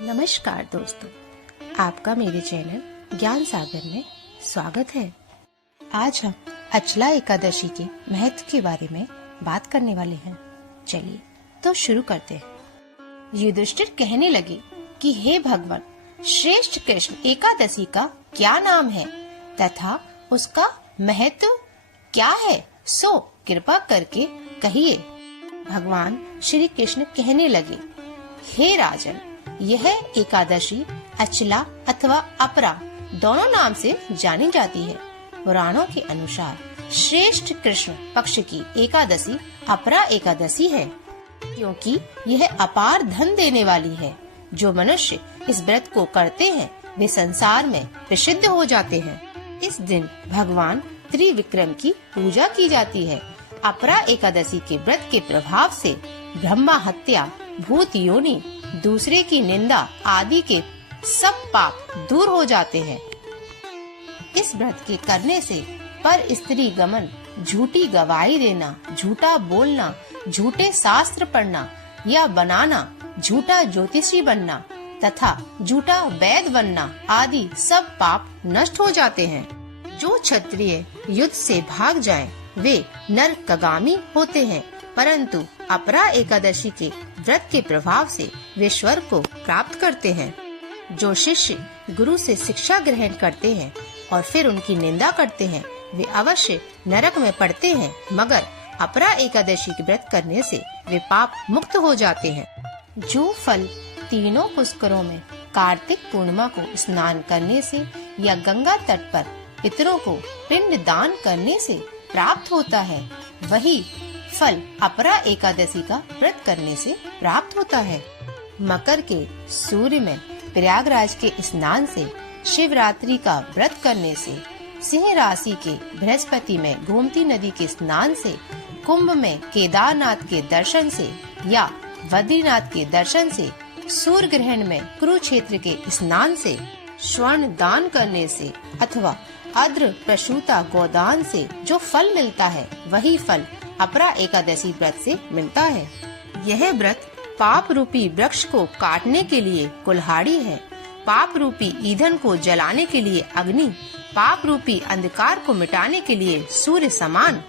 नमस्कार दोस्तों, आपका मेरे चैनल ज्ञान सागर में स्वागत है। आज हम अचला एकादशी के महत्व के बारे में बात करने वाले हैं। चलिए तो शुरू करते हैं। युधिष्ठिर कहने लगे कि हे भगवान, श्रेष्ठ कृष्ण एकादशी का क्या नाम है तथा उसका महत्व क्या है, सो कृपा करके कहिए। भगवान श्री कृष्ण कहने लगे, हे राजन, यह एकादशी अचला अथवा अपरा दोनों नाम से जानी जाती है। पुराणों के अनुसार श्रेष्ठ कृष्ण पक्ष की एकादशी अपरा एकादशी है, क्योंकि यह अपार धन देने वाली है। जो मनुष्य इस व्रत को करते हैं वे संसार में प्रसिद्ध हो जाते हैं। इस दिन भगवान त्रिविक्रम की पूजा की जाती है। अपरा एकादशी के व्रत के प्रभाव से ब्रह्मा हत्या, भूत योनि, दूसरे की निंदा आदि के सब पाप दूर हो जाते हैं। इस व्रत के करने से पर स्त्री गमन, झूठी गवाही देना, झूठा बोलना, झूठे शास्त्र पढ़ना या बनाना, झूठा ज्योतिषी बनना तथा झूठा वैद्य बनना आदि सब पाप नष्ट हो जाते हैं। जो क्षत्रिय युद्ध से भाग जाएं, वे नरकगामी होते हैं, परंतु अपरा एकादशी के व्रत के प्रभाव से वे स्वर्ग को प्राप्त करते हैं। जो शिष्य गुरु से शिक्षा ग्रहण करते हैं और फिर उनकी निंदा करते हैं, वे अवश्य नरक में पड़ते हैं, मगर अपरा एकादशी के व्रत करने से वे पाप मुक्त हो जाते हैं। जो फल तीनों पुष्करों में कार्तिक पूर्णिमा को स्नान करने से या गंगा तट पर पितरों को पिंड दान करने से प्राप्त होता है, वही फल अपरा एकादशी का व्रत करने से प्राप्त होता है। मकर के सूर्य में प्रयागराज के स्नान से, शिवरात्रि का व्रत करने से, सिंह राशि के बृहस्पति में गोमती नदी के स्नान से, कुंभ में केदारनाथ के दर्शन से या बद्रीनाथ के दर्शन से, सूर्य ग्रहण में कुरुक्षेत्र के स्नान से, स्वर्ण दान करने से अथवा अद्र प्रसूता गोदान से जो फल मिलता है, वही फल अपरा एकादशी व्रत से मिलता है। यह व्रत पाप रूपी वृक्ष को काटने के लिए कुल्हाड़ी है, पाप रूपी ईंधन को जलाने के लिए अग्नि, पाप रूपी अंधकार को मिटाने के लिए सूर्य समान,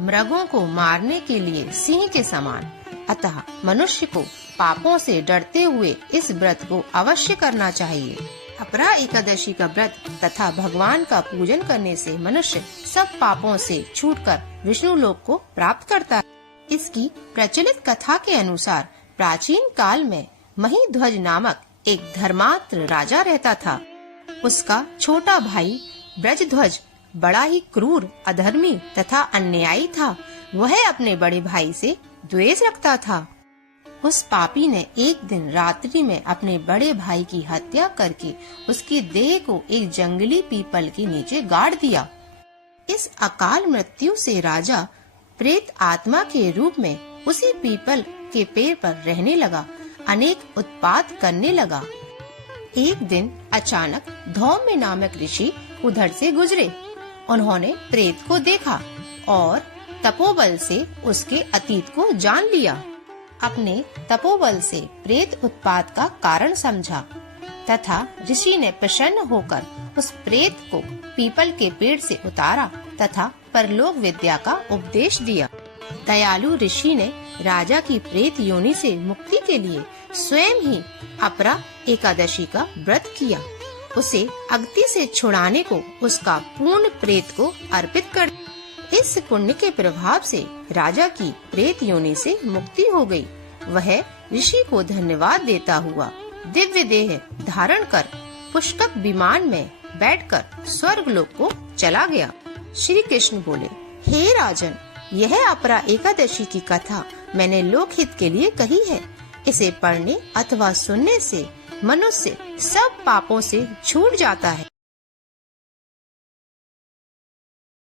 मृगों को मारने के लिए सिंह के समान। अतः मनुष्य को पापों से डरते हुए इस व्रत को अवश्य करना चाहिए। अपरा एकादशी का व्रत तथा भगवान का पूजन करने से मनुष्य सब पापों से छूटकर विष्णु लोक को प्राप्त करता है। इसकी प्रचलित कथा के अनुसार प्राचीन काल में महिध्वज नामक एक धर्मात्र राजा रहता था। उसका छोटा भाई ब्रजध्वज बड़ा ही क्रूर, अधर्मी तथा अन्यायी था। वह अपने बड़े भाई से द्वेष रखता था। उस पापी ने एक दिन रात्रि में अपने बड़े भाई की हत्या करके उसकी देह को एक जंगली पीपल के नीचे गाड़ दिया। इस अकाल मृत्यु से राजा प्रेत आत्मा के रूप में उसी पीपल के पेड़ पर रहने लगा, अनेक उत्पात करने लगा। एक दिन अचानक धौम्य नामक ऋषि उधर से गुजरे। उन्होंने प्रेत को देखा और तपोबल से उसके अतीत को जान लिया। अपने तपोबल से प्रेत उत्पात का कारण समझा तथा ऋषि ने प्रसन्न होकर उस प्रेत को पीपल के पेड़ से उतारा तथा परलोक विद्या का उपदेश दिया। दयालु ऋषि ने राजा की प्रेत योनि से मुक्ति के लिए स्वयं ही अपरा एकादशी का व्रत किया। उसे अगति से छुड़ाने को उसका पूर्ण प्रेत को अर्पित कर। इस पुण्य के प्रभाव से राजा की प्रेत योनि से मुक्ति हो गई। वह ऋषि को धन्यवाद देता हुआ दिव्य देह धारण कर पुष्पक विमान में बैठकर स्वर्ग लोक को चला गया। श्री कृष्ण बोले, हे राजन, यह अपरा एकादशी की कथा मैंने लोकहित के लिए कही है। इसे पढ़ने अथवा सुनने से मनुष्य सब पापों से छूट जाता है।